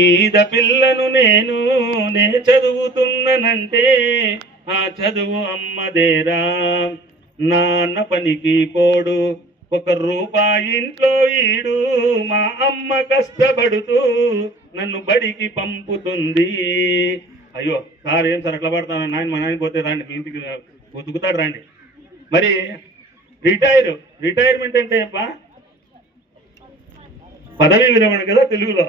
ఈద పిల్లను నేను నే చదువుతున్నానంటే ఆ చదువు అమ్మదేరా. నాన్న పనికి పోడు ఒక రూపాయి ఇంట్లో ఈడు మా అమ్మ కష్టపడుతూ నన్ను బడికి పంపుతుంది. అయ్యో సార్ ఏం సార్ అట్లా పడతాను? నాయన మా నాయన పోతే రాండి మీ ఇంటికి ఉతుకుతాడు రండి. మరి రిటైర్ రిటైర్మెంట్ అంటే అప్ప పదవి విరమణ కదా తెలుగులో.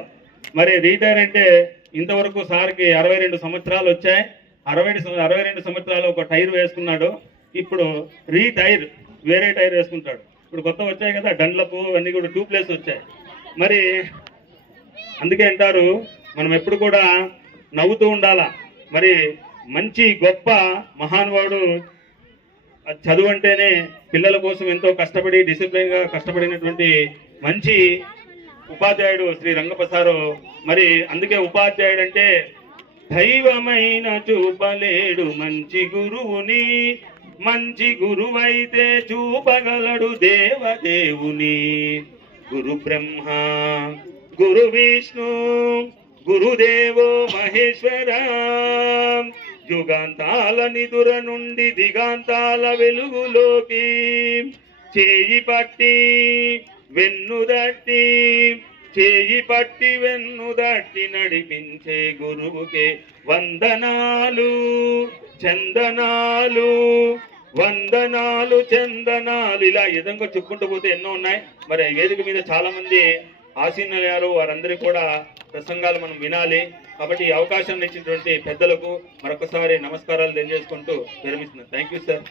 మరి రీటైర్ అంటే ఇంతవరకు సార్కి అరవై రెండు సంవత్సరాలు వచ్చాయి. అరవై అరవై రెండు సంవత్సరాలు ఒక టైర్ వేసుకున్నాడు. ఇప్పుడు రీటైర్ వేరే టైర్ వేసుకుంటాడు. ఇప్పుడు కొత్త వచ్చాయి కదా డండ్లపు అన్నీ కూడా టూ ప్లేస్ వచ్చాయి. మరి అందుకే అంటారు మనం ఎప్పుడు కూడా నవ్వుతూ ఉండాలా. మరి మంచి గొప్ప మహానుభావుడు అది చదువు అంటేనే పిల్లల కోసం ఎంతో కష్టపడి డిసిప్లిన్గా కష్టపడినటువంటి మంచి ఉపాధ్యాయుడు శ్రీ రంగప్రసారు మరి అందుకే ఉపాధ్యాయుడు అంటే దైవమైన చూపలేడు మంచి గురువుని మంచి గురువైతే చూపగలడు దేవదేవుని. గురు బ్రహ్మ గురు విష్ణు గురుదేవో మహేశ్వర. యుగాంతాల నిదుర నుండి దిగాంతాల వెలుగులోకి చేయి పట్టి వెన్నుదట్టి చేయి పట్టి వెన్నుదట్టి నడిపించే గురువుకే వందనాలు చందనాలు వందనాలు చందనాలు. ఇలా ఎదంగా చెప్పుకుంటూ పోతే ఎన్నో ఉన్నాయి. మరి వేదిక మీద చాలా మంది ఆసీనులయ్యారు వారందరూ కూడా ప్రసంగాలు మనం వినాలి. కాబట్టి ఈ అవకాశం ఇచ్చినటువంటి పెద్దలకు మరొకసారి నమస్కారాలు తెలియజేసుకుంటూ విరమిస్తున్నాను. Thank you sir